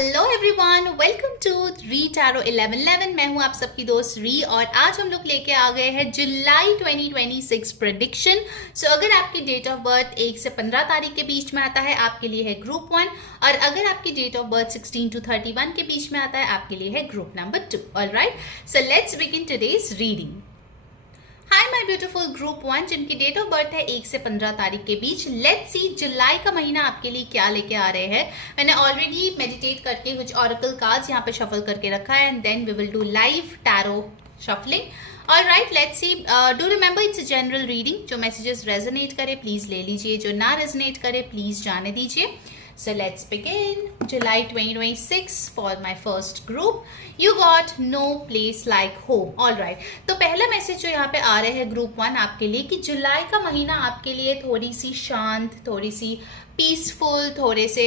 Hello everyone, welcome to re tarot 1111। मैं हूं आप सबकी दोस्त री और आज हम लोग लेके आ गए हैं जुलाई 2026 प्रेडिक्शन। सो अगर आपकी डेट ऑफ बर्थ 1 से 15 तारीख के बीच में आता है आपके लिए है ग्रुप 1, और अगर आपकी डेट ऑफ बर्थ 16 to 31 के बीच में आता है आपके लिए है group number 2। Alright, so let's begin today's reading. Hi my beautiful group 1 जिनकी डेट ऑफ बर्थ है 1 से 15 तारीख के बीच। लेट्स सी जुलाई का महीना आपके लिए क्या लेके आ रहे हैं। मैंने ऑलरेडी मेडिटेट करके कुछ ऑरेकल कार्ड्स यहाँ पे शफल करके रखा है and then we will do live tarot shuffling. Alright, let's see. Do remember it's a general reading. जो मैसेजेस रेजोनेट करे प्लीज ले लीजिए, जो ना रेजोनेट करे प्लीज जाने दीजिए। So let's begin. July 2026 for my first group. You got no place like home. All right. तो पहला मैसेज जो यहाँ पे आ रहे हैं ग्रुप 1 आपके लिए कि जुलाई का महीना आपके लिए थोड़ी सी शांत, थोड़ी सी पीसफुल, थोड़े से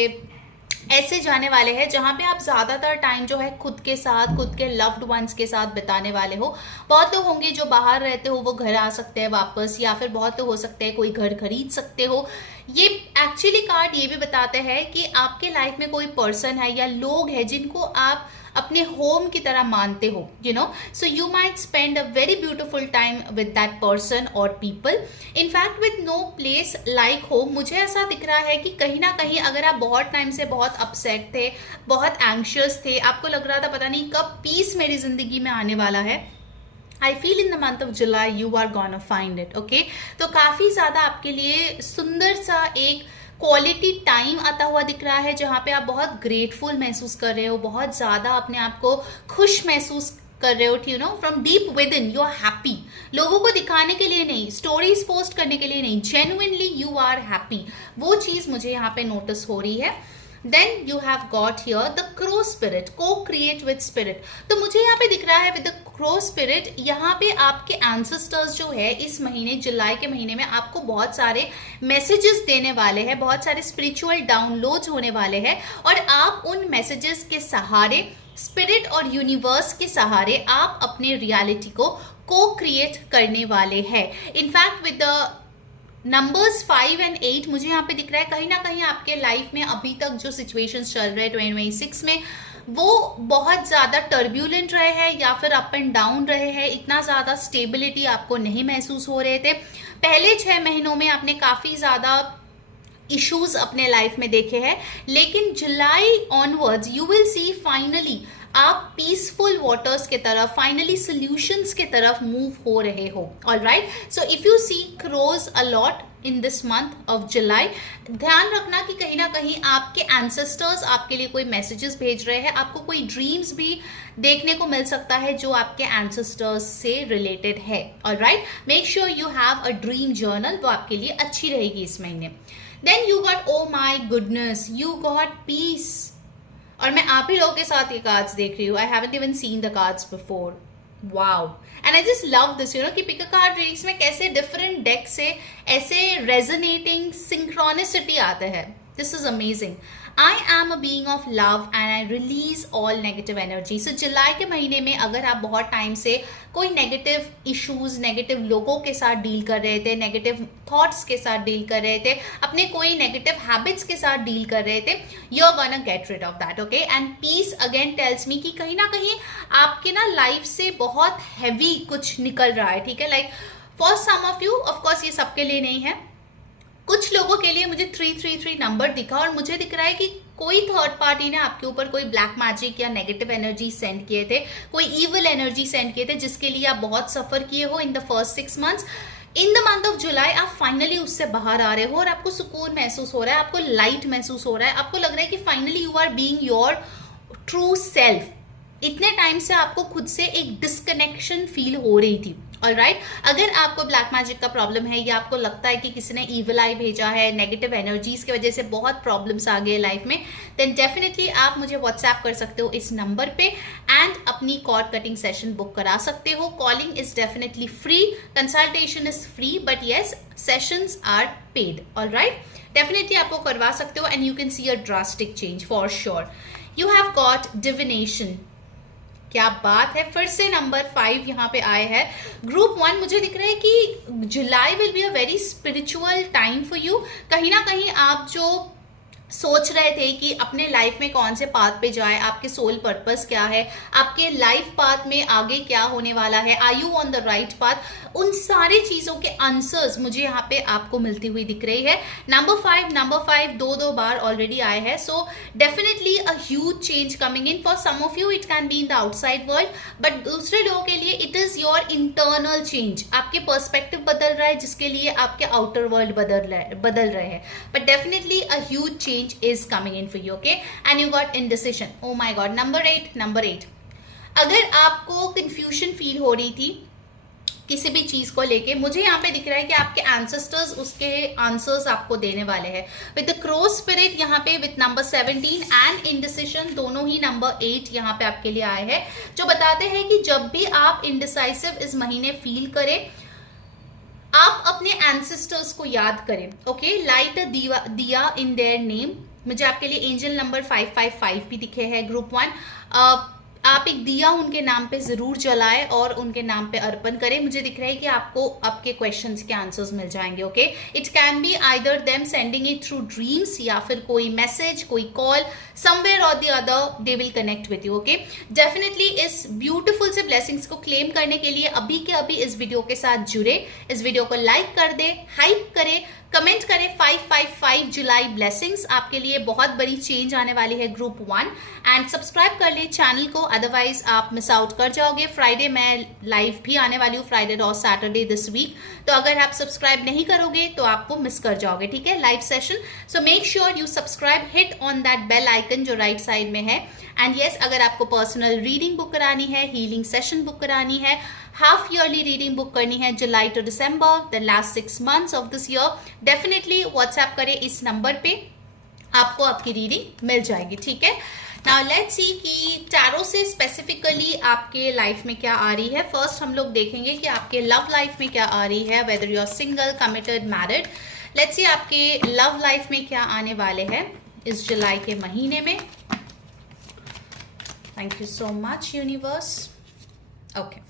ऐसे जाने वाले हैं जहाँ पे आप ज़्यादातर टाइम जो है खुद के साथ, खुद के लव्ड वंस के साथ बिताने वाले हो। बहुत लोग होंगे जो बाहर रहते हो वो घर आ सकते हैं वापस, या फिर बहुत लोग हो सकते हैं कोई घर खरीद सकते हो। ये एक्चुअली कार्ड ये भी बताते हैं कि आपके लाइफ में कोई पर्सन है या लोग हैं जिनको आप अपने होम की तरह मानते हो, you know. So you might spend a very beautiful time with that person और people. In fact with no place like home, मुझे ऐसा दिख रहा है कि कहीं ना कहीं अगर आप बहुत टाइम से बहुत अपसेट थे, बहुत एंग्शियस थे, आपको लग रहा था पता नहीं कब पीस मेरी जिंदगी में आने वाला है, I feel in the month of July you are gonna find it. Okay, तो काफ़ी ज़्यादा आपके लिए सुंदर सा एक क्वालिटी टाइम आता हुआ दिख रहा है जहाँ पे आप बहुत ग्रेटफुल महसूस कर रहे हो, बहुत ज़्यादा अपने आप को खुश महसूस कर रहे हो, you know, from deep within you are happy. लोगों को दिखाने के लिए नहीं, स्टोरीज पोस्ट करने के लिए नहीं, जेन्युइनली यू आर हैप्पी। वो चीज़ मुझे यहाँ पे नोटिस हो रही है। Then you have got here the crow spirit, co create with spirit. तो मुझे यहाँ पे दिख रहा है विद द क्रो स्पिरिट, यहाँ पे आपके एंसेस्टर्स जो है इस महीने जुलाई के महीने में आपको बहुत सारे मैसेजेस देने वाले हैं, बहुत सारे स्पिरिचुअल डाउनलोड्स होने वाले हैं, और आप उन मैसेजेस के सहारे, स्पिरिट और यूनिवर्स के सहारे आप अपने रियलिटी को क्रिएट करने वाले हैं। In fact with the numbers 5 and 8 मुझे यहाँ पे दिख रहा है कहीं ना कहीं आपके लाइफ में अभी तक जो सिचुएशंस चल रहे हैं 2026 में वो बहुत ज़्यादा टर्ब्यूलेंट रहे हैं या फिर अप एंड डाउन रहे हैं। इतना ज़्यादा स्टेबिलिटी आपको नहीं महसूस हो रहे थे। पहले 6 महीनों में आपने काफ़ी ज़्यादा इश्यूज अपने लाइफ में देखे हैं, लेकिन July onwards you will see finally आप पीसफुल वाटर्स के तरफ, फाइनली सॉल्यूशंस के तरफ मूव हो रहे हो। Alright, so if you see crows a lot in this month of July, ध्यान रखना कि कहीं ना कहीं आपके एंसेस्टर्स आपके लिए कोई मैसेजेस भेज रहे हैं। आपको कोई ड्रीम्स भी देखने को मिल सकता है जो आपके एंसेस्टर्स से रिलेटेड है। Alright, make sure you have a dream journal, वो आपके लिए अच्छी रहेगी इस महीने। Then you got, oh my goodness, you got peace. और मैं आप ही लोगों के साथ ये कार्ड्स देख रही हूँ। I haven't even seen the cards before. Wow, and I just love this, you know, कि पिक अ कार्ड रीड्स में कैसे डिफरेंट डेक से ऐसे रेजोनेटिंग सिंक्रोनिसिटी आते हैं। This is amazing. I am a being of love and I release all negative energy. So जुलाई के महीने में अगर आप बहुत टाइम से कोई नेगेटिव इश्यूज, नेगेटिव लोगों के साथ डील कर रहे थे, नेगेटिव थॉट्स के साथ डील कर रहे थे, अपने कोई नेगेटिव हैबिट्स के साथ डील कर रहे थे, you are gonna get rid of that. Okay, and peace again tells me कि कहीं ना कहीं आपके ना लाइफ से बहुत हैवी कुछ निकल रहा है। ठीक है, like for some of you, of course ये सबके लिए नहीं है, कुछ लोगों के लिए मुझे 333 नंबर दिखा और मुझे दिख रहा है कि कोई थर्ड पार्टी ने आपके ऊपर कोई ब्लैक मैजिक या नेगेटिव एनर्जी सेंड किए थे, कोई इविल एनर्जी सेंड किए थे जिसके लिए आप बहुत सफर किए हो in the first 6 months। In the month of जुलाई आप फाइनली उससे बाहर आ रहे हो और आपको सुकून महसूस हो रहा है, आपको लाइट महसूस हो रहा है, आपको लग रहा है कि finally you are being your true self. इतने टाइम से आपको खुद से एक डिस्कनेक्शन फील हो रही थी। ऑलराइट, अगर आपको ब्लैक मैजिक का प्रॉब्लम है या आपको लगता है कि किसी ने ईविल आई भेजा है, नेगेटिव एनर्जीज की वजह से बहुत प्रॉब्लम्स आ गए लाइफ में, देन डेफिनेटली आप मुझे व्हाट्सएप कर सकते हो इस नंबर पे एंड अपनी कॉर्ड कटिंग सेशन बुक करा सकते हो। Calling is definitely free, consultation is free, but yes sessions are paid. Alright, definitely आपको करवा सकते हो and you can see a drastic change for sure. You have got divination, क्या बात है, फिर से नंबर 5 यहाँ पे आए हैं। ग्रुप 1 मुझे दिख रहा है कि जुलाई will be a very spiritual time for you. कहीं ना कहीं आप जो सोच रहे थे कि अपने लाइफ में कौन से पाथ पे जाए, आपके सोल पर्पस क्या है, आपके लाइफ पाथ में आगे क्या होने वाला है, are you on the right path, उन सारी चीज़ों के आंसर्स मुझे यहाँ पे आपको मिलती हुई दिख रही है। नंबर 5 दो बार ऑलरेडी आए हैं, so definitely a huge change coming in. For some of you it can be in the outside world, but दूसरे लोगों के लिए it is your internal change. आपके पर्सपेक्टिव बदल रहा है, जिसके लिए आपके आउटर वर्ल्ड बदल रहे हैं, but definitely a huge change is coming in for you, okay? And you got indecision. Oh my god, number 8। अगर आपको confusion feel हो रही थी किसी भी चीज को लेके, मुझे यहाँ पे दिख रहा है कि आपके एंसेस्टर्स उसके आंसर्स आपको देने वाले हैं। विद द क्रो स्पिरिट यहाँ पे विद नंबर 17 एंड इनडिसिशन, दोनों ही नंबर 8 यहाँ पे आपके लिए आए हैं, जो बताते हैं कि जब भी आप इनडिसाइसिव इस महीने फील करें, आप अपने एंसेस्टर्स को याद करें, ओके? लाइट अ दिया इन देयर नेम। मुझे आपके लिए एंजल नंबर 555 भी दिखे हैं, ग्रुप 1। आप एक दिया उनके नाम पे जरूर जलाएं और उनके नाम पे अर्पण करें। मुझे दिख रहा है कि आपको आपके क्वेश्चंस के आंसर्स मिल जाएंगे, okay? It can be either them sending it through dreams, या फिर कोई मैसेज, कोई कॉल, समवेयर और the other they will connect with you, okay? Definitely इस ब्यूटीफुल से ब्लेसिंग्स को क्लेम करने के लिए अभी के अभी इस वीडियो के साथ जुड़े, इस वीडियो को लाइक कर दे, हाइप करें, कमेंट करें 555 जुलाई ब्लेसिंग्स। आपके लिए बहुत बड़ी चेंज आने वाली है ग्रुप 1, एंड सब्सक्राइब कर ले चैनल को, अदरवाइज आप मिस आउट कर जाओगे। फ्राइडे मैं लाइव भी आने वाली हूँ, फ्राइडे और सैटरडे दिस वीक, तो अगर आप सब्सक्राइब नहीं करोगे तो आपको मिस कर जाओगे, ठीक है, live session. So make sure you subscribe, hit on that bell icon जो राइट साइड में है। एंड यस, अगर आपको पर्सनल रीडिंग बुक करानी है, हीलिंग सेशन बुक करानी है, हाफ ईयरली रीडिंग बुक करनी है July to December, the last 6 months of this year, definitely WhatsApp करें इस नंबर पे, आपको आपकी रीडिंग मिल जाएगी, ठीक है? नाउ लेट्स सी कि टैरो से स्पेसिफिकली आपके लाइफ में क्या आ रही है। फर्स्ट हम लोग देखेंगे कि आपके लव लाइफ में क्या आ रही है, whether you are single, committed, married. Let's see आपके लव लाइफ में क्या आने वाले हैं इस जुलाई के महीने में। Thank you so much universe. Okay,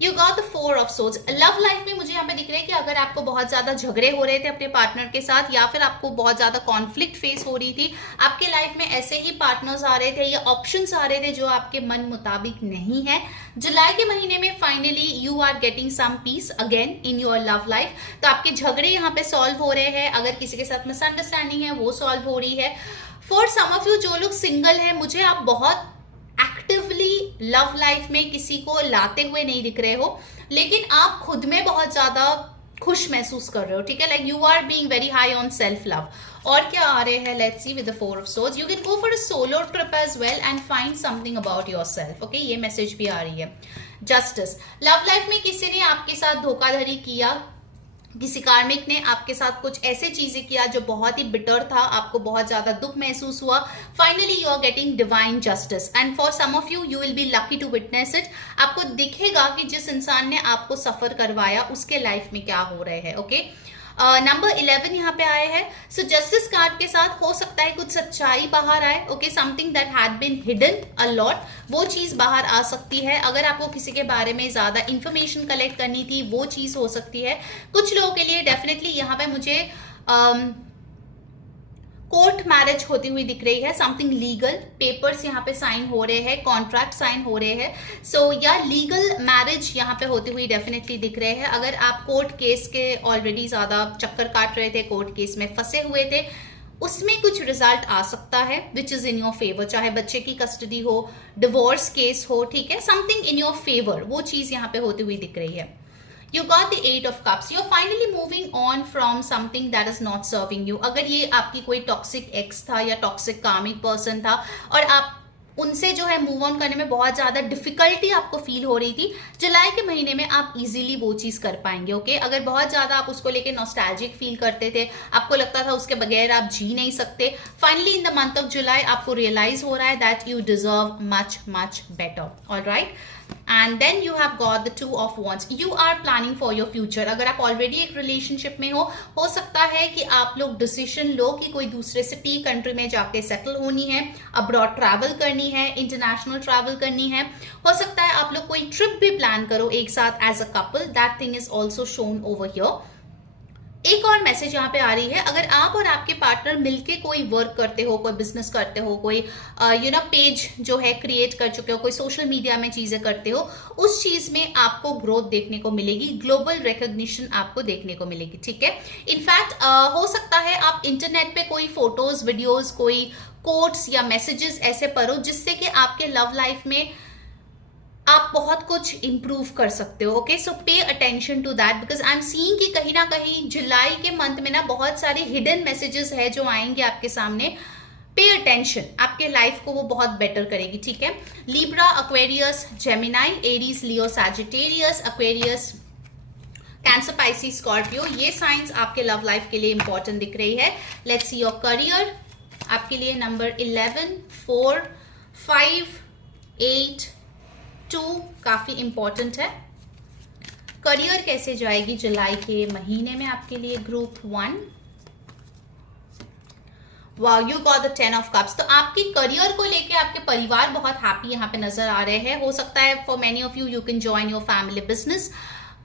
you got the 4 of swords. Love life में मुझे यहाँ पे दिख रहा है कि अगर आपको बहुत ज्यादा झगड़े हो रहे थे अपने पार्टनर के साथ, या फिर आपको बहुत ज्यादा कॉन्फ्लिक्ट फेस हो रही थी, आपके लाइफ में ऐसे ही पार्टनर्स आ रहे थे या ऑप्शंस आ रहे थे जो आपके मन मुताबिक नहीं है, जुलाई के महीने में finally you are getting some peace again in your love life. तो आपके झगड़े यहाँ पे सॉल्व हो रहे हैं, अगर किसी के साथ मिसअंडरस्टैंडिंग है वो सॉल्व हो रही है। फॉर सम ऑफ यू जो लोग सिंगल है, मुझे आप बहुत एक्टिवली लव लाइफ में किसी को लाते हुए नहीं दिख रहे हो, लेकिन आप खुद में बहुत ज्यादा खुश महसूस कर रहे हो, ठीक है? Like you are being very high on self love. और क्या आ रहे हैं, let's see with the 4 of swords. You can go for a solo trip as well and find something about yourself, okay? ये मैसेज भी आ रही है। जस्टिस, लव लाइफ में किसी ने आपके साथ धोखाधड़ी किया, किसी कार्मिक ने आपके साथ कुछ ऐसे चीजें किया जो बहुत ही बिटर था, आपको बहुत ज्यादा दुख महसूस हुआ। Finally you are getting divine justice, and for some of you you will be lucky to witness it. आपको दिखेगा कि जिस इंसान ने आपको सफर करवाया उसके लाइफ में क्या हो रहे हैं, ओके? नंबर 11 यहाँ पे आए हैं। सो जस्टिस कार्ड के साथ हो सकता है कुछ सच्चाई बाहर आए, okay? Something that had been hidden a lot, वो चीज बाहर आ सकती है। अगर आपको किसी के बारे में ज्यादा इंफॉर्मेशन कलेक्ट करनी थी, वो चीज हो सकती है। कुछ लोगों के लिए डेफिनेटली यहाँ पे मुझे कोर्ट मैरिज होती हुई दिख रही है, समथिंग लीगल, पेपर्स यहाँ पे साइन हो रहे हैं, कॉन्ट्रैक्ट साइन हो रहे हैं। सो या लीगल मैरिज यहाँ पे होती हुई डेफिनेटली दिख रहे हैं। अगर आप कोर्ट केस के ऑलरेडी ज्यादा चक्कर काट रहे थे, कोर्ट केस में फंसे हुए थे, उसमें कुछ रिजल्ट आ सकता है which is in your favour, चाहे बच्चे की कस्टडी हो, डिवोर्स केस हो, ठीक है? समथिंग इन योर फेवर, वो चीज यहाँ पे होती हुई दिख रही है। You got the 8 of cups. You're finally moving on from something that is not serving you. अगर ये आपकी कोई टॉक्सिक एक्स था या टॉक्सिक कार्मिक पर्सन था और आप उनसे जो है मूव ऑन करने में बहुत ज्यादा डिफिकल्टी आपको फील हो रही थी, जुलाई के महीने में आप इजीली वो चीज कर पाएंगे, ओके? अगर बहुत ज्यादा आप उसको लेके नॉस्टैल्जिक फील करते थे, आपको लगता था उसके बगैर आप जी नहीं सकते, finally in the month of July आपको रियलाइज हो रहा है that you deserve much much better, alright? And then you have got the 2 of wands. You are planning for your future. अगर आप ऑलरेडी एक रिलेशनशिप में हो सकता है कि आप लोग डिसीजन लो कि कोई दूसरे सिटी कंट्री में जाके सेटल होनी है, अब्रॉड ट्रैवल करनी है, इंटरनेशनल ट्रैवल करनी है। हो सकता है आप लोग कोई ट्रिप भी प्लान करो एक साथ as a couple, that thing is also shown over here. एक और मैसेज यहाँ पे आ रही है, अगर आप और आपके पार्टनर मिलके कोई वर्क करते हो, कोई बिजनेस करते हो, कोई पेज जो है क्रिएट कर चुके हो, कोई सोशल मीडिया में चीजें करते हो, उस चीज में आपको ग्रोथ देखने को मिलेगी, ग्लोबल रिकॉग्निशन आपको देखने को मिलेगी, ठीक है। इनफैक्ट हो सकता है आप इंटरनेट पे कोई फोटोज, वीडियोज, कोई कोट्स या मैसेजेस ऐसे पढ़ो जिससे कि आपके लव लाइफ में आप बहुत कुछ इंप्रूव कर सकते हो। Okay, so pay attention to that, because I am seeing कि कहीं ना कहीं जुलाई के मंथ में ना बहुत सारे हिडन मैसेजेस है जो आएंगे आपके सामने। पे अटेंशन, आपके लाइफ को वो बहुत बेटर करेगी, ठीक है। Libra, Aquarius, Gemini, Aries, Leo, Sagittarius, Aquarius, Cancer, Pisces, Scorpio, ये साइंस आपके लव लाइफ के लिए इंपॉर्टेंट दिख रही है। लेट्स सी योर करियर, आपके लिए नंबर 11, 4, 5, 8, 2 काफी इंपॉर्टेंट है। करियर कैसे जाएगी जुलाई के महीने में आपके लिए? Group 1, wow, you got the 10 of cups. तो आपकी करियर को लेके आपके परिवार बहुत हैप्पी यहाँ पे नजर आ रहे हैं। हो सकता है for many of you can join your family business.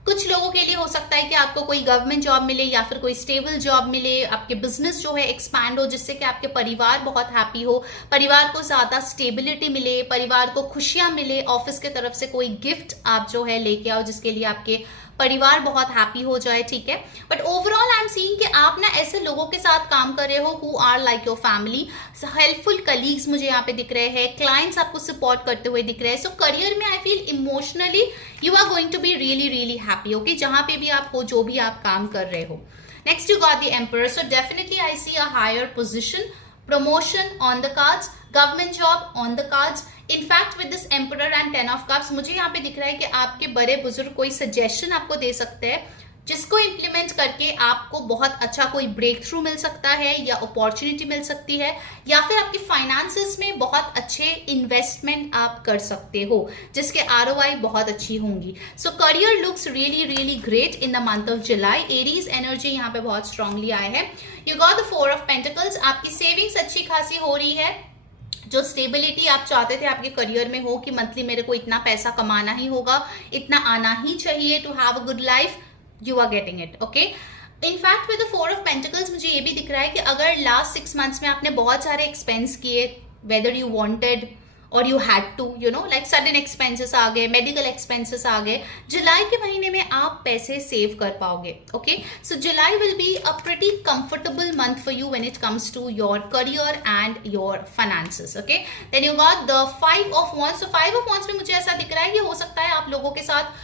कुछ लोगों के लिए हो सकता है कि आपको कोई गवर्नमेंट जॉब मिले या फिर कोई स्टेबल जॉब मिले, आपके बिजनेस जो है एक्सपैंड हो, जिससे कि आपके परिवार बहुत हैप्पी हो, परिवार को ज्यादा स्टेबिलिटी मिले, परिवार को खुशियां मिले, ऑफिस की तरफ से कोई गिफ्ट आप जो है लेके आओ जिसके लिए आपके परिवार बहुत हैप्पी हो जाए, ठीक है। But overall I am seeing कि आप ना ऐसे लोगों के साथ काम कर रहे हो who are like your family. Helpful colleagues मुझे यहाँ पे दिख रहे हैं, क्लाइंट्स आपको सपोर्ट करते हुए दिख रहे हैं। सो करियर में I feel emotionally you are going to be really really happy, okay, जहां पे भी आप हो, जो भी आप काम कर रहे हो। Next you got the emperor, so definitely I see a higher position, promotion on the cards, government job on the cards. In fact with this emperor and 10 of cups मुझे यहाँ पे दिख रहा है कि आपके बड़े बुजुर्ग कोई सजेशन आपको दे सकते हैं जिसको इम्प्लीमेंट करके आपको बहुत अच्छा कोई ब्रेक थ्रू मिल सकता है या अपॉर्चुनिटी मिल सकती है, या फिर आपकी फाइनेंसेस में बहुत अच्छे इन्वेस्टमेंट आप कर सकते हो जिसके ROI बहुत अच्छी होंगी। सो career looks really really great in the month of July. Aries energy यहाँ पे बहुत स्ट्रांगली आए हैं। You got the 4 of pentacles, आपकी सेविंग्स अच्छी खासी हो रही है। जो स्टेबिलिटी आप चाहते थे आपके करियर में हो कि मंथली मेरे को इतना पैसा कमाना ही होगा, इतना आना ही चाहिए to have a good life, you are getting it, okay. In fact with the 4 of pentacles मुझे ये भी दिख रहा है कि अगर लास्ट 6 मंथ्स में आपने बहुत सारे एक्सपेंस किए, वेदर यू वांटेड और you had to, like sudden expenses आ गए, मेडिकल एक्सपेंसेस आ गए, जुलाई के महीने में आप पैसे सेव कर पाओगे, okay. So July will be a pretty comfortable month for you when it comes to your career and your finances, okay. Then you got the 5 of wands। So 5 of wands में मुझे ऐसा दिख रहा है कि हो सकता है आप लोगों के साथ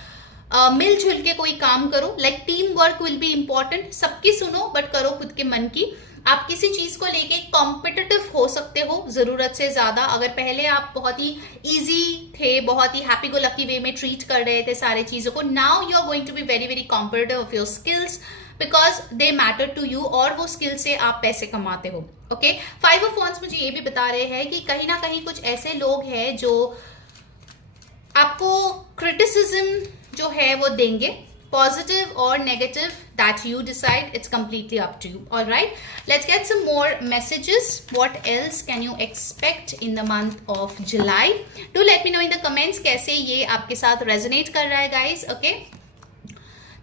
मिलजुल के कोई काम करो, like team work will be important. सबकी सुनो बट करो खुद के मन की। आप किसी चीज को लेके कॉम्पिटिटिव हो सकते हो जरूरत से ज्यादा। अगर पहले आप बहुत ही इजी थे, बहुत ही हैप्पी गो लकी वे में ट्रीट कर रहे थे सारे चीजों को, now you are going to be very very competitive of your skills because they matter to you, और वो स्किल से आप पैसे कमाते हो, ओके। 5 ऑफ wands मुझे ये भी बता रहे हैं कि कहीं ना कहीं कुछ ऐसे लोग हैं जो आपको क्रिटिसिज्म जो है वो देंगे, पॉजिटिव और negative, that you decide, it's completely up to you. Alright, let's get some more messages. What else can you expect in the month of July? Do let me know in the comments कैसे ये आपके साथ resonate कर रहा है guys, okay.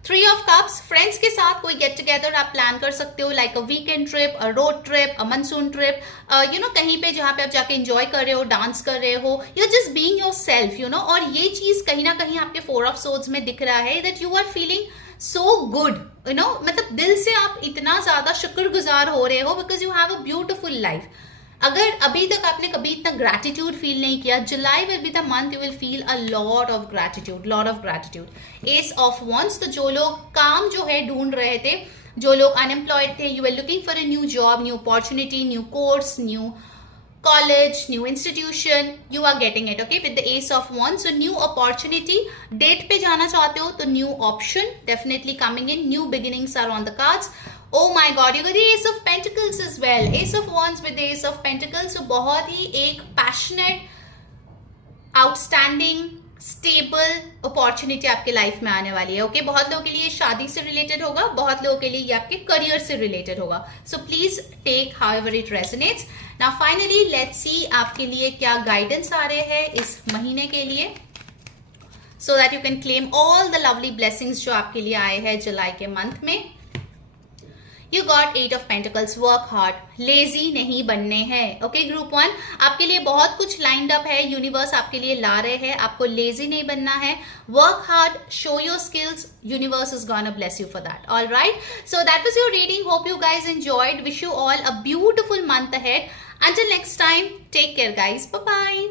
3 of cups, friends के साथ कोई गेट टुगेदर आप प्लान कर सकते हो, like a weekend trip, a road trip, a monsoon trip, कहीं पे जहां पे आप जाके एंजॉय कर रहे हो, डांस कर रहे हो, यू जस्ट बीइंग योरसेल्फ, और ये चीज कहीं ना कहीं आपके 4 ऑफ सोर्ड्स में दिख रहा है that you are feeling so good, मतलब दिल से आप इतना ज्यादा शुक्रगुजार हो रहे हो because you have a beautiful life. अगर अभी तक आपने कभी इतना ग्रैटिट्यूड फील नहीं किया, जुलाई will be the month you will feel a lot of gratitude. S of wands, तो जो लोग काम जो है ढूंढ रहे थे, जो लोग अनएम्प्लॉयड थे, you are looking for a new job, new opportunity, new course, new college, new institution, you are getting it, okay, with the ace of wands. So new opportunity, date पे जाना चाहते हो तो new option definitely coming in, new beginnings are on the cards. Oh my god, you got the ace of pentacles as well, ace of wands with the ace of pentacles. So बहुत ही एक passionate, outstanding, stable opportunity आपके life में आने वाली है, okay. बहुत लोगों के लिए शादी से रिलेटेड होगा, बहुत लोगों के लिए ये आपके करियर से रिलेटेड होगा। So please take however it resonates. Now finally let's see आपके लिए क्या गाइडेंस आ रहे हैं इस महीने के लिए, so that you can claim all the lovely blessings जो आपके लिए आए हैं जुलाई के मंथ में। You got 8 of pentacles, work hard, lazy नहीं बनने हैं। ओके ग्रुप 1, आपके लिए बहुत कुछ लाइंड अप है, यूनिवर्स आपके लिए ला रहे हैं, आपको लेजी नहीं बनना है, work hard, show your skills, universe is gonna bless you for that. All right, so that was your reading. Hope you guys enjoyed. Wish you all a beautiful month ahead. Until next time, take care guys. Bye bye.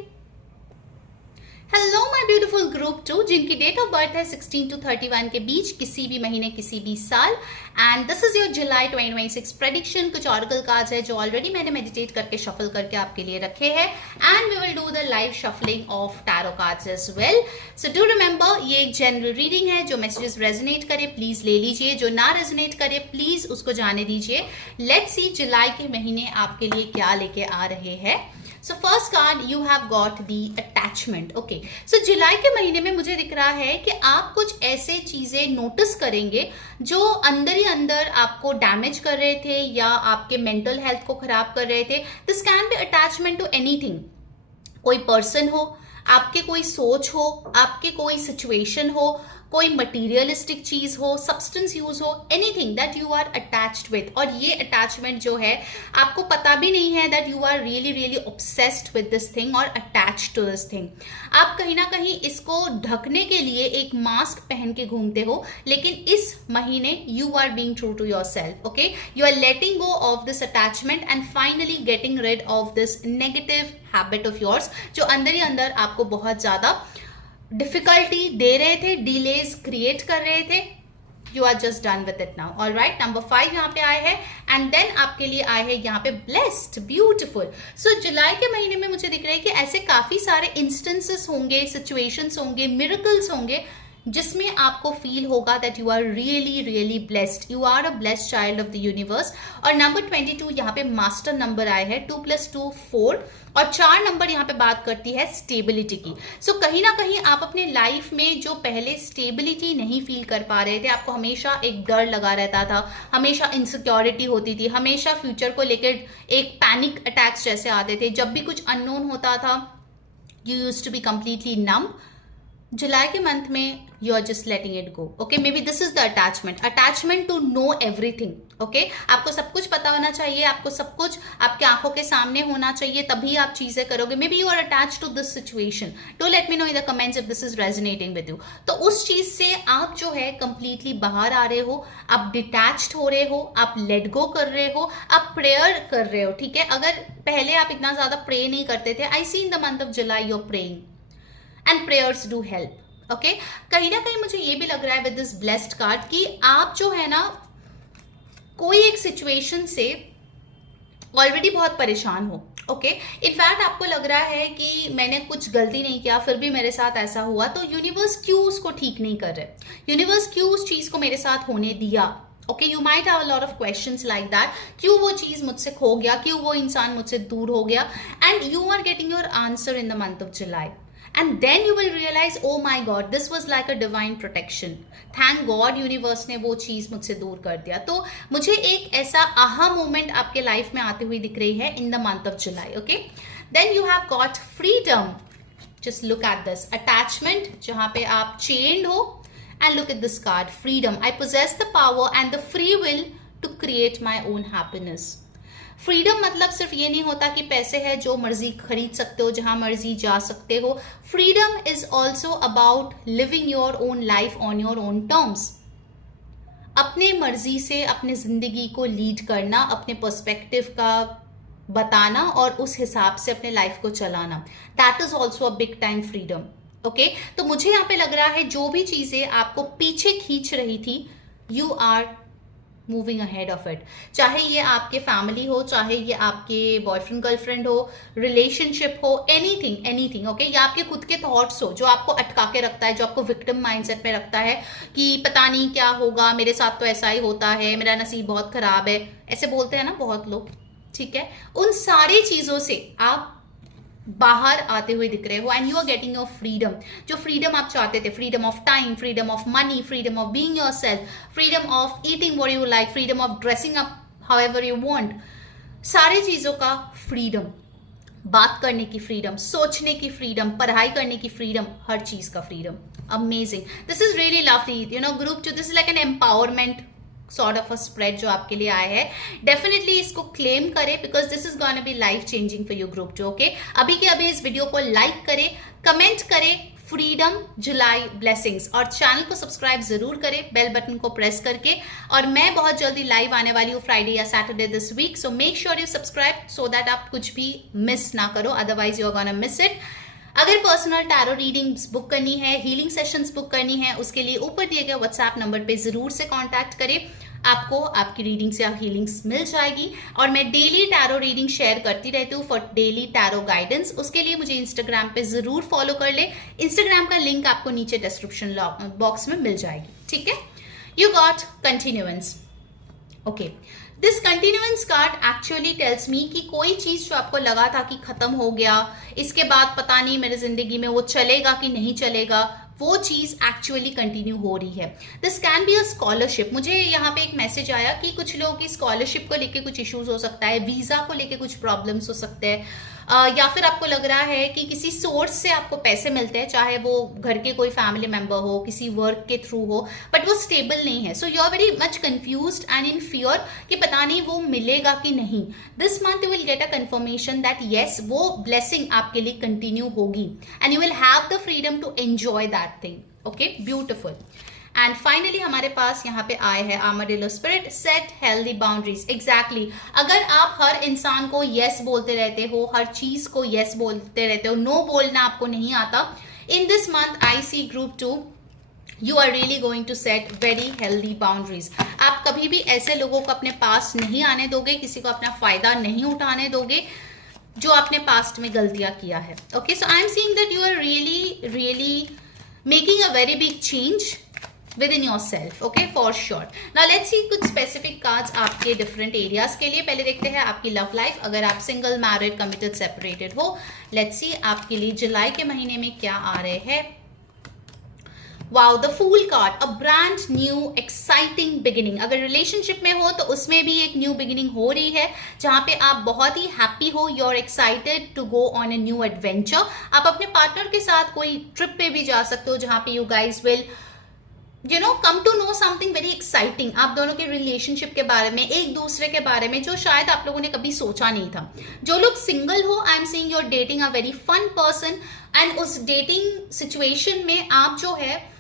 Hello my beautiful group 2 जिनकी date of birth है 16 to 31 के बीच, किसी भी महीने किसी भी साल, and this is your July 2026 prediction. कुछ ऑरेकल कार्ड्स है जो ऑलरेडी मैंने मेडिटेट करके शफल करके आपके लिए रखे हैं, and we will do the live shuffling of tarot cards as well. So do remember, ये एक जनरल रीडिंग है, जो मैसेजेस रेजोनेट करे प्लीज ले लीजिए, जो ना रेजोनेट करे प्लीज उसको जाने दीजिए। लेट्स सी जुलाई के महीने आपके लिए क्या लेके आ रहे हैं। So first card you have got the attachment. Okay, so जुलाई के महीने में मुझे दिख रहा है कि आप कुछ ऐसे चीजें नोटिस करेंगे जो अंदर ही अंदर आपको डैमेज कर रहे थे या आपके मेंटल हेल्थ को खराब कर रहे थे। This can be attachment to anything, कोई पर्सन हो, आपके कोई सोच हो, आपके कोई सिचुएशन हो, कोई मटीरियलिस्टिक चीज हो, सब्सटेंस यूज हो, anything that you are attached with. और ये अटैचमेंट जो है आपको पता भी नहीं है that you are really really obsessed with this thing और अटैच्ड टू दिस थिंग। आप कहीं ना कहीं इसको ढकने के लिए एक मास्क पहन के घूमते हो, लेकिन इस महीने you are being true to your self. Okay, you are letting go of this attachment and finally getting rid of this negative habit of yours, जो अंदर ही अंदर आपको बहुत ज्यादा डिफिकल्टी दे रहे थे, डिलेज क्रिएट कर रहे थे। You are just done with it now. All right, number 5 यहाँ पे आए हैं, एंड देन आपके लिए आए हैं यहाँ पे ब्लेस्ड, ब्यूटिफुल। सो जुलाई के महीने में मुझे दिख रहा है कि ऐसे काफी सारे इंस्टेंसेस होंगे, सिचुएशंस होंगे, मिरेकल्स होंगे जिसमें आपको फील होगा that you are really really blessed, you are a blessed child of the universe. और नंबर 22 यहाँ पे मास्टर नंबर आए हैं, 2 + 2 4, और 4 नंबर यहाँ पे बात करती है स्टेबिलिटी की। सो कहीं ना कहीं आप अपने लाइफ में जो पहले स्टेबिलिटी नहीं फील कर पा रहे थे, आपको हमेशा एक डर लगा रहता था, हमेशा इनसिक्योरिटी होती थी, हमेशा फ्यूचर को लेकर एक पैनिक अटैक्स जैसे आते थे, जब भी कुछ अननोन होता था you used to be completely numb. जुलाई के मंथ में you are just letting it go. Okay, maybe this is the attachment to know everything. Okay, आपको सब कुछ पता होना चाहिए, आपको सब कुछ आपके आंखों के सामने होना चाहिए, तभी आप चीजें करोगे। Maybe you are attach to this situation. Do let me know in the comments if this is resonating with you. तो उस चीज से आप जो है कंप्लीटली बाहर आ रहे हो, आप डिटैच्ड हो रहे हो, आप लेट गो कर रहे हो, आप प्रेयर कर रहे हो। ठीक है, अगर पहले आप इतना ज्यादा प्रे नहीं करते थे, I see in the month of July you are praying and prayers do help. Okay, कहीं ना कहीं मुझे ये भी लग रहा है विद दिस ब्लेस्ड कार्ड कि आप जो है ना कोई एक सिचुएशन से ऑलरेडी बहुत परेशान हो। ओके, इनफैक्ट आपको लग रहा है कि मैंने कुछ गलती नहीं किया फिर भी मेरे साथ ऐसा हुआ, तो यूनिवर्स क्यों उसको ठीक नहीं कर रहे, यूनिवर्स क्यों उस चीज को मेरे साथ होने दिया। Okay, you might have a lot of questions like that, क्यों वो चीज मुझसे खो गया, क्यों वो इंसान मुझसे दूर हो गया, and you are getting your answer in the month of July. And then you will realize, oh my God, this was like a divine protection. Thank God, universe ने वो चीज मुझसे दूर कर दिया। तो मुझे एक ऐसा आहा मोमेंट आपके लाइफ में आते हुए दिख रही है in the month of July. Okay, then you have got freedom. Just look at this attachment, जहां पे आप चेन्ड हो, and look at this card freedom. I possess the power and the free will to create my own happiness. Freedom मतलब सिर्फ ये नहीं होता कि पैसे है जो मर्जी खरीद सकते हो, जहां मर्जी जा सकते हो। Freedom is also about living your own life on your own terms. अपने मर्जी से अपने जिंदगी को लीड करना, अपने पर्सपेक्टिव का बताना और उस हिसाब से अपने लाइफ को चलाना, that is also a big time freedom. Okay, तो मुझे यहाँ पे लग रहा है जो भी चीजें आपको पीछे खींच रही थी, you are moving ahead of it. चाहे ये आपके फैमिली हो, चाहे ये आपके बॉयफ्रेंड गर्लफ्रेंड हो, रिलेशनशिप हो, एनीथिंग एनीथिंग। ओके, या आपके खुद के थॉट्स हो जो आपको अटका के रखता है, जो आपको विक्टिम माइंडसेट में रखता है कि पता नहीं क्या होगा, मेरे साथ तो ऐसा ही होता है, मेरा नसीब बहुत खराब है, ऐसे बोलते हैं ना बहुत लोग। ठीक है, उन सारी चीजों से आप बाहर आते हुए दिख रहे हो, and you are getting your freedom. जो फ्रीडम आप चाहते थे, freedom of time, freedom of money, freedom of being yourself, freedom of eating what you like, freedom of dressing up however you want, सारी चीजों का फ्रीडम, बात करने की फ्रीडम, सोचने की फ्रीडम, पढ़ाई करने की फ्रीडम, हर चीज का freedom. Amazing, this is really lovely, you know group 2, this is like an empowerment sort of a spread जो आपके लिए आया है, डेफिनेटली इसको क्लेम करें because this is gonna be life changing for your group 2। Okay, अभी के अभी इस वीडियो को लाइक करें, कमेंट करें फ्रीडम जुलाई ब्लेसिंग्स, और चैनल को सब्सक्राइब जरूर करें बेल बटन को प्रेस करके। और मैं बहुत जल्दी लाइव आने वाली हूँ फ्राइडे या Saturday this week, so make sure you subscribe so that आप कुछ भी मिस ना करो, otherwise you are gonna miss it. अगर पर्सनल टैरो रीडिंग्स बुक करनी है, हीलिंग सेशंस बुक करनी है, उसके लिए ऊपर दिए गए व्हाट्सएप नंबर पे जरूर से कांटेक्ट करें, आपको आपकी रीडिंग्स या हीलिंग्स मिल जाएगी। और मैं डेली टैरो रीडिंग शेयर करती रहती हूँ फॉर डेली टैरो गाइडेंस, उसके लिए मुझे इंस्टाग्राम पे जरूर फॉलो कर ले। इंस्टाग्राम का लिंक आपको नीचे डिस्क्रिप्शन बॉक्स में मिल जाएगी, ठीक है। You got continuance. Okay, this continuance card actually tells me कि कोई चीज जो आपको लगा था कि खत्म हो गया, इसके बाद पता नहीं मेरे जिंदगी में वो चलेगा कि नहीं चलेगा, वो चीज एक्चुअली कंटिन्यू हो रही है। This can be a scholarship. मुझे यहाँ पे एक मैसेज आया कि कुछ लोगों की स्कॉलरशिप को लेके कुछ इश्यूज हो सकता है, वीजा को लेके कुछ प्रॉब्लम्स हो सकते हैं, या फिर आपको लग रहा है कि किसी सोर्स से आपको पैसे मिलते हैं, चाहे वो घर के कोई फैमिली मेंबर हो, किसी वर्क के थ्रू हो, बट वो स्टेबल नहीं है। So you are very much confused and in fear कि पता नहीं वो मिलेगा कि नहीं। This month you will get a confirmation that yes, वो ब्लेसिंग आपके लिए कंटिन्यू होगी and you will have the freedom to enjoy that thing. Okay, beautiful. And finally हमारे पास यहाँ पे आए हैं armadillo spirit, set healthy boundaries. Exactly, अगर आप हर इंसान को यस बोलते रहते हो, हर चीज को यस बोलते रहते हो, नो बोलना आपको नहीं आता, in this month I see group 2 you are really going to set very healthy boundaries. आप कभी भी ऐसे लोगों को अपने पास नहीं आने दोगे, किसी को अपना फायदा नहीं उठाने दोगे जो आपने पास्ट में गलतियां किया है। Okay, so I am seeing that you are really making a very big change within yourself, okay, for sure. Now let's see कुछ specific cards आपके different areas के लिए। पहले देखते हैं आपकी love life, अगर आप single, married, committed, separated हो। let's see आपके लिए जुलाई के महीने में क्या आ रहे हैं। Wow, the fool card, a brand new exciting beginning. अगर रिलेशनशिप में हो तो उसमें भी एक न्यू बिगिनिंग हो रही है, जहां पे आप बहुत ही हैप्पी हो, you are excited to go on a new adventure. आप अपने पार्टनर के साथ कोई ट्रिप पे भी जा सकते हो, जहां पे you guys will come to know something very exciting, आप दोनों के रिलेशनशिप के बारे में, एक दूसरे के बारे में, जो शायद आप लोगों ने कभी सोचा नहीं था। जो लोग सिंगल हो, I am seeing you are dating a very fun person, and उस डेटिंग सिचुएशन में आप जो है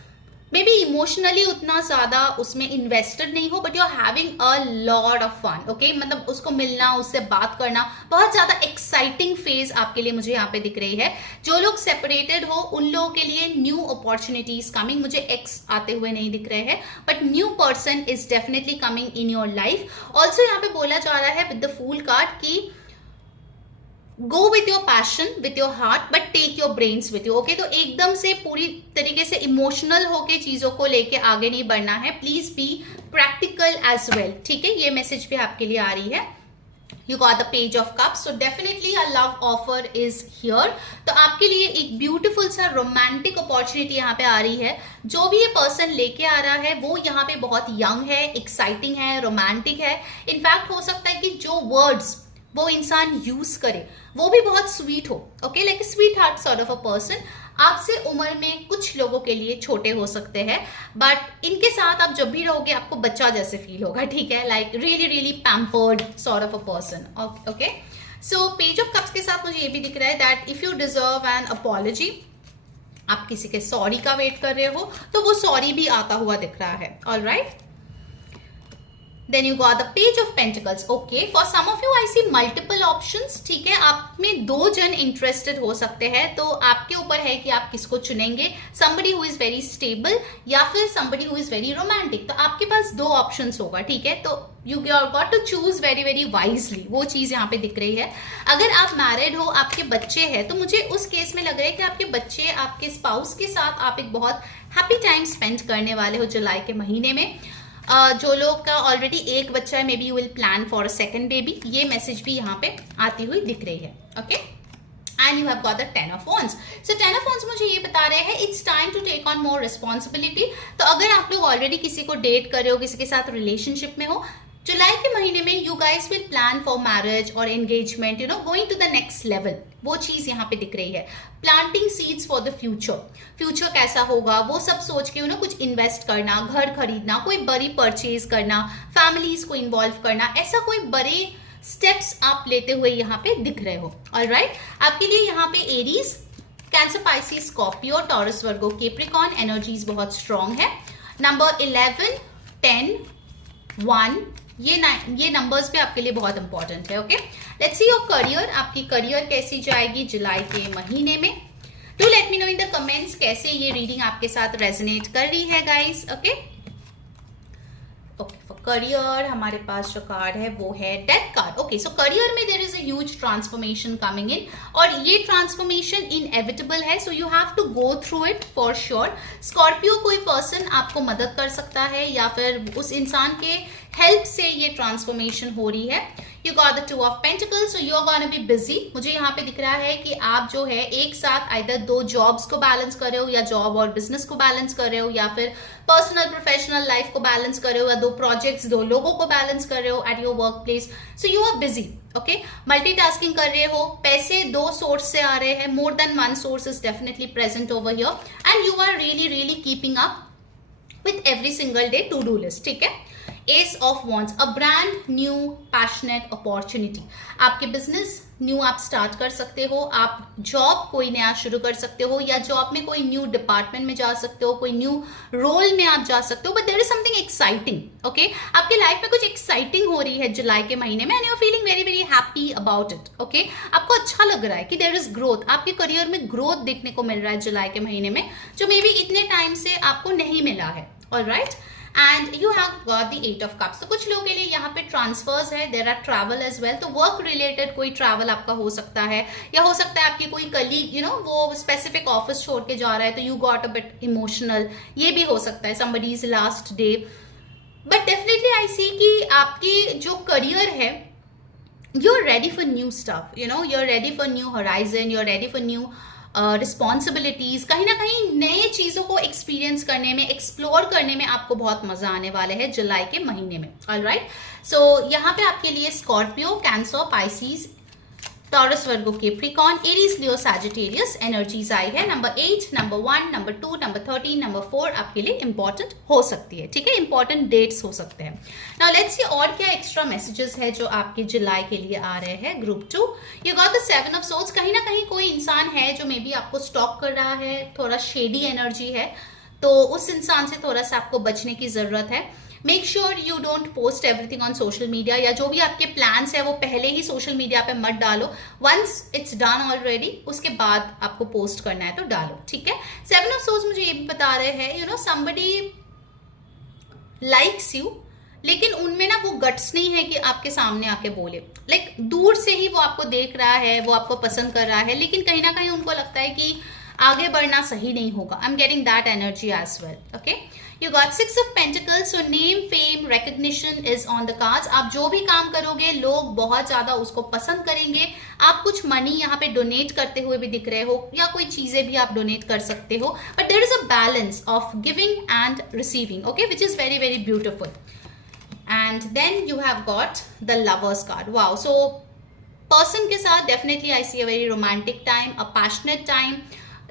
मे बी इमोशनली उतना ज्यादा उसमें इन्वेस्टेड नहीं हो, but you are having a lot of fun. Okay, मतलब उसको मिलना, उससे बात करना, बहुत ज्यादा एक्साइटिंग फेज आपके लिए मुझे यहाँ पे दिख रही है। जो लोग सेपरेटेड हो उन लोगों के लिए न्यू अपॉर्चुनिटीज कमिंग, मुझे एक्स आते हुए नहीं दिख रहे हैं, but new person is definitely coming in your life. Also यहाँ पे बोला जा रहा है विद द फूल कार्ड की go with your passion, with your heart, but take your brains with you. Okay, तो एकदम से पूरी तरीके से इमोशनल होके चीजों को लेके आगे नहीं बढ़ना है, please be practical as well, ठीक है। ये मैसेज भी आपके लिए आ रही है। You got the page of cups, so definitely a love offer is here। तो आपके लिए एक ब्यूटीफुल सा रोमांटिक अपॉर्चुनिटी यहाँ पे आ रही है। जो भी ये पर्सन लेके आ रहा है वो यहाँ पे बहुत यंग है, एक्साइटिंग है, रोमांटिक है। इनफैक्ट हो सकता है कि जो वर्ड्स वो इंसान यूज करे वो भी बहुत स्वीट हो। Okay, like sweet heart sort of a person. आपसे उम्र में कुछ लोगों के लिए छोटे हो सकते हैं, बट इनके साथ आप जब भी रहोगे आपको बच्चा जैसे फील होगा, ठीक है, like really really pampered sort of a person. Okay, so page of cups के साथ मुझे ये भी दिख रहा है that if you deserve N apology, आप किसी के सॉरी का वेट कर रहे हो तो वो सॉरी भी आता हुआ दिख रहा है। Alright, Then you got the page of pentacles. Okay, for some of you I see multiple options, ठीक है, आप में दो जन इंटरेस्टेड हो सकते हैं, तो आपके ऊपर है कि आप किसको चुनेंगे, somebody who is very stable या फिर somebody who is very romantic। तो आपके पास दो ऑप्शंस होगा, ठीक है, तो you got to choose very very wisely। वो चीज यहाँ पे दिख रही है। अगर आप मैरिड हो, आपके बच्चे हैं, तो मुझे उस केस में लग रहा है कि आपके बच्चे, आपके स्पाउस के साथ आप एक बहुत हैप्पी टाइम स्पेंड करने वाले हो जुलाई के महीने में। जो लोग का ऑलरेडी एक बच्चा है, maybe you will plan for a second baby, ये मैसेज भी यहाँ पे आती हुई दिख रही है। Okay, and you have got the 10 of wands। So 10 of wands मुझे ये बता रहे हैं it's time to take on more responsibility. तो अगर आप लोग ऑलरेडी किसी को डेट कर रहे हो, किसी के साथ रिलेशनशिप में हो, जुलाई के महीने में you guys will plan for marriage और engagement, going to the next level, वो चीज यहाँ पे दिख रही है। Planting seeds for the future कैसा होगा वो सब सोच के कुछ इन्वेस्ट करना, घर खरीदना, कोई बड़ी परचेज करना, फैमिलीज को इन्वॉल्व करना, ऐसा कोई बड़े स्टेप्स आप लेते हुए यहाँ पे दिख रहे हो। ऑलराइट, आपके लिए यहाँ पे Aries, Cancer, Pisces, Scorpio, Taurus, Virgo, Capricorn energies बहुत स्ट्रॉन्ग है। नंबर 11, 10, 1 ये नंबर्स भी आपके लिए बहुत इंपॉर्टेंट है। Okay, let's see your career, आपकी करियर कैसी जाएगी जुलाई के महीने में। Do let me know in the comments कैसे ये रीडिंग आपके साथ रेजोनेट कर रही है गाइस। ओके, फॉर करियर हमारे पास जो कार्ड है वो है death card. Okay, so career में there is a huge transformation coming in, और ये ट्रांसफॉर्मेशन इनएविटेबल है, so you have to go through it for sure. Scorpio कोई पर्सन आपको मदद कर सकता है या फिर उस इंसान के हेल्प से ये ट्रांसफॉर्मेशन हो रही है। You got the 2 of pentacles, so you are gonna be busy. मुझे यहाँ पे दिख रहा है कि आप जो है एक साथ आइदर 2 जॉब्स को बैलेंस कर रहे हो, या जॉब और बिजनेस को बैलेंस कर रहे हो, या फिर पर्सनल प्रोफेशनल लाइफ को बैलेंस कर रहे हो, या 2 प्रोजेक्ट्स 2 लोगों को बैलेंस कर रहे हो at your workplace. So you are busy. Okay, multitasking कर रहे हो, पैसे 2 सोर्स से आ रहे हैं, more than 1 source is definitely present over here, and you are really keeping up with every single day to do list. ठीक है, ace of wands, a brand new passionate opportunity, आपके बिजनेस न्यू आप start कर सकते हो, आप job कोई नया शुरू कर सकते हो, या जॉब में कोई न्यू डिपार्टमेंट में जा सकते हो, कोई न्यू रोल में आप जा सकते हो, but there is something exciting. Okay, आपके लाइफ में कुछ एक्साइटिंग हो रही है जुलाई के महीने में, and you are feeling very happy about it. Okay, आपको अच्छा लग रहा है कि देयर इज ग्रोथ, आपके करियर में ग्रोथ देखने को मिल रहा है जुलाई के महीने में, जो मे बी इतने टाइम से आपको नहीं मिला है। Alright, and you have got the 8 of cups. तो कुछ लोगों के लिए यहाँ पे ट्रांसफर्स है, there are travel as well, तो वर्क रिलेटेड कोई ट्रैवल आपका हो सकता है, या हो सकता है आपकी कोई कलीग वो स्पेसिफिक ऑफिस छोड़ के जा रहा है, तो you got a bit emotional, ये भी हो सकता है, somebody's last day. But definitely I see कि आपकी जो करियर है, you are ready for new stuff, you are ready for new horizon, you are ready for new responsibilities. कहीं ना कहीं नए चीजों को एक्सपीरियंस करने में, एक्सप्लोर करने में आपको बहुत मजा आने वाले है जुलाई के महीने में। ऑलराइट, सो यहाँ पे आपके लिए Scorpio, cancer, Pisces, taurus, Virgo, Capricorn, Aries, Leo, Sagittarius energies आई है। Number 8, number 1, number 2, number 13, number 4 आपके लिए इंपॉर्टेंट हो सकती है। ठीक है, इंपॉर्टेंट डेट्स हो सकते हैं। नाउ लेट्स सी और क्या एक्स्ट्रा मैसेजेस है जो आपके जुलाई के लिए आ रहे हैं। Group 2, you got the 7 of swords. कहीं ना कहीं कोई इंसान है जो मे बी आपको स्टॉक कर रहा है, थोड़ा शेडी एनर्जी है, तो उस इंसान से थोड़ा सा आपको बचने की जरूरत है। Make sure you don't post everything on social media, या जो भी आपके प्लान्स है वो पहले ही सोशल मीडिया पे मत डालो। वंस इट्स डन ऑलरेडी, उसके बाद आपको पोस्ट करना है तो डालो। ठीक है, 7 ऑफ सोर्ड्स मुझे ये भी बता रहे हैं समबडी लाइक्स यू, लेकिन उनमें ना वो गट्स नहीं है कि आपके सामने आके बोले। लाइक दूर से ही वो आपको देख रहा है, वो आपको पसंद कर रहा है, लेकिन कहीं ना कहीं उनको लगता है कि आगे बढ़ना सही नहीं होगा। I am getting that energy as well. Okay, you got 6 of pentacles, so name, fame, recognition is on the cards. आप जो भी काम करोगे लोग बहुत ज्यादा उसको पसंद करेंगे। आप कुछ मनी यहाँ पे डोनेट करते हुए भी दिख रहे हो, या कोई चीजें भी आप डोनेट कर सकते हो, but there is a balance of giving and receiving, okay, which is very beautiful. And then you have got the lovers card. Wow, so person के साथ definitely I see a very romantic time, a passionate time,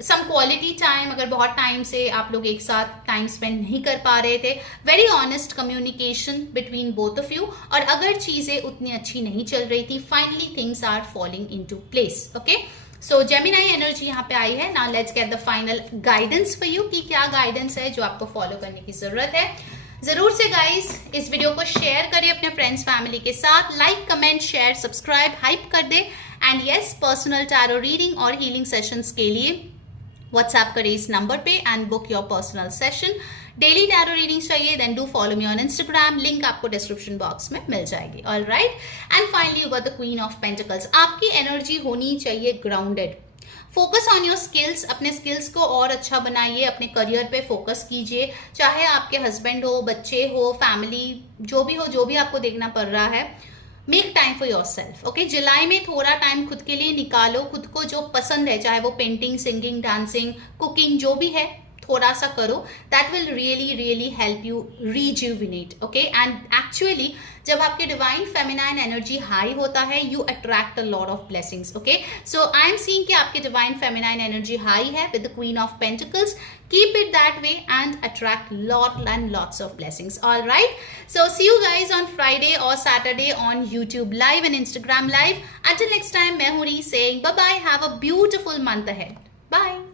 some quality time. अगर बहुत time से आप लोग एक साथ time spend नहीं कर पा रहे थे, very honest communication between both of you, और अगर चीजें उतनी अच्छी नहीं चल रही थी, finally things are falling into place. Okay, so Gemini energy यहाँ पे आई है। Now let's get the final guidance for you, कि क्या गाइडेंस है जो आपको फॉलो करने की जरूरत है। जरूर से गाइस इस वीडियो को शेयर करें अपने फ्रेंड्स फैमिली के साथ, like, comment, share, subscribe, hype कर दे। And yes, personal tarot reading और हीलिंग सेशंस के लिए व्हाट्सएप करें इस नंबर पे and book your personal session. Daily tarot readings चाहिए then do follow me on Instagram, link आपको डिस्क्रिप्शन बॉक्स में मिल जाएगी। Alright, and finally you got the queen of pentacles. आपकी एनर्जी होनी चाहिए grounded. Focus on your skills, अपने skills को और अच्छा बनाइए, अपने करियर पे फोकस कीजिए, चाहे आपके हस्बैंड हो, बच्चे हो, फैमिली जो भी हो, जो भी आपको देखना पड़ रहा है। Make time for your self. Okay, जुलाई में थोड़ा टाइम खुद के लिए निकालो, खुद को जो पसंद है, चाहे वो पेंटिंग, सिंगिंग, डांसिंग, कुकिंग, जो भी है, थोड़ा सा करो, that will really really help you rejuvenate. Okay, and actually जब आपके डिवाइन फेमिनाइन एनर्जी हाई होता है, you attract a lot of blessings. Okay, so I am seeing कि आपके डिवाइन फेमिनाइन एनर्जी हाई है with the queen of pentacles. Keep it that way and attract lots of blessings. All right, so see you guys on Friday or Saturday on YouTube live and Instagram live. Until next time, मैं हूँ री saying bye bye. Have a beautiful month ahead. Bye.